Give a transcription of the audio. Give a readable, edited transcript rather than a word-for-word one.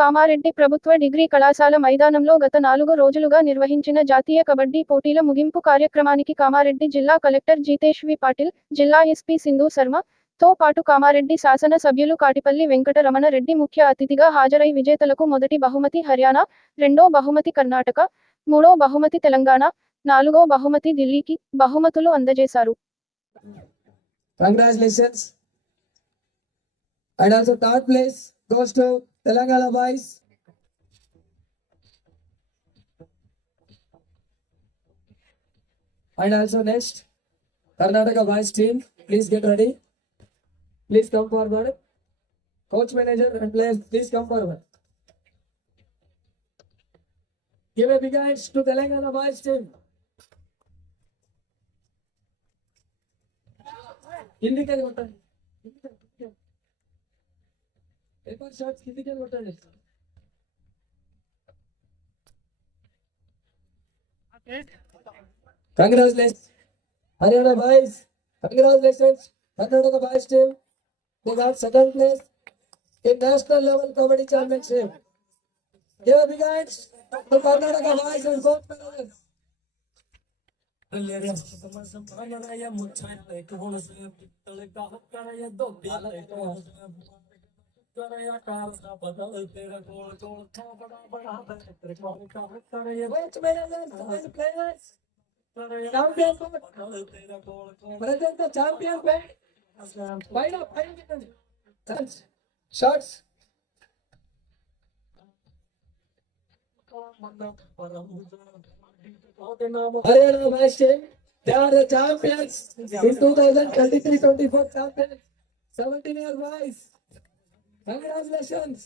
కామారెడ్డి ప్రభుత్వ డిగ్రీ కళాశాల మైదానంలో గత 4 రోజులుగా నిర్వహించిన జాతీయ కబడ్డీ పోటీల ముగింపు కార్యక్రమానికి కామారెడ్డి జిల్లా కలెక్టర్ జితేష్ వి పాటిల్, జిల్లా ఎస్పీ సింధు శర్మ, తో పాటు కామారెడ్డి శాసన సభ్యులు కాటిపల్లి వెంకట రమణ రెడ్డి ముఖ్య అతిథిగా హాజరై విజేతలకు మొదటి బహుమతి హర్యానా, రెండో బహుమతి కర్ణాటక, మూడో బహుమతి తెలంగాణ, నాలుగో బహుమతి ఢిల్లీకి బహుమతులు అందజేశారు. Congratulations. And also third place goes to Telangana boys. And also next, Karnataka boys team, please get ready. Please come forward. Coach, manager and players, please come forward. Give a big hands to Telangana boys team. కిందికెళ్ళి కొట్టండి. Paper shots కిందికెళ్ళి కొట్టండి. Congratulations, Haryana boys. Congratulations, Karnataka boys team. They got second place in national level kabaddi championship. Give a big hands to Karnataka boys and both players. Shots. Haryana boys team, they are the champions in 2023-24 champions. 17-year boys. Congratulations.